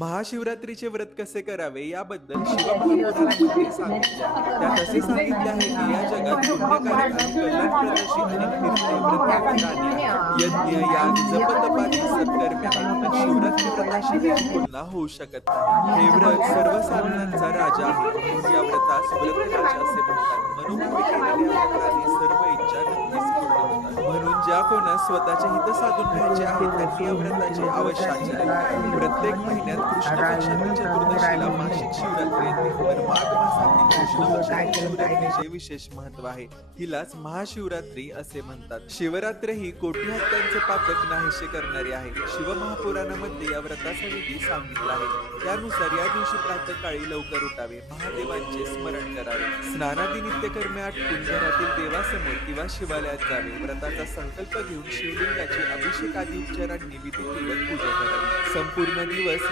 महाशिवरात्रीचे व्रत कसे करावे याबद्दल शिवमहापुराणामध्ये सांगितले आहे. त्यात असे सांगितले आहे की या जगात पुण्यकारक आणि कल्याणप्रदशी अनेक तीर्थे, व्रते, दाने, यज्ञ, याग, जपतपादी सत्कर्मे आहेत. पण शिवरात्री व्रताशी त्याची तुलना होऊ शकत नाही. हे व्रत सर्वसाधनांचा राजा आहे, म्हणून या व्रतास व्रतराजा असे म्हणतात. मनोभावे केलेल्या या व्रताने सर्व इच्छा नक्कीच पूर्ण होतात. म्हणून ज्या कोणास स्वतःचे हित साधून घ्यायचे आहे त्यांनी या व्रताचे आवश्याचे आहे. प्रत्येक महिन्यात कृष्ण पक्षातील चतुर्दशीला मासिक शिवरात्री येते. पण माघ मासातील कृष्ण पक्षातील शिवरात्रीचे विशेष महत्व आहे. हिलाच महाशिवरात्री असे म्हणतात. शिवरात्र ही कोटी हत्यांचे पातक नाहीसे करणारी आहे. शिवमहापुराणामध्ये या व्रताचा विधी सांगितला आहे. त्यानुसार या दिवशी प्रातःकाळी लवकर उठावे, महादेवांचे स्मरण करावे, स्नानादी नित्यकर्मे आटपून घरातील देवासमोर किंवा शिवालयात जावे. व्रताचा संकल्प घेऊन शिवलिंगाची अभिषेक आदी उपचारांनी विधिपूर्वक पूजा करावी. संपूर्ण दिवस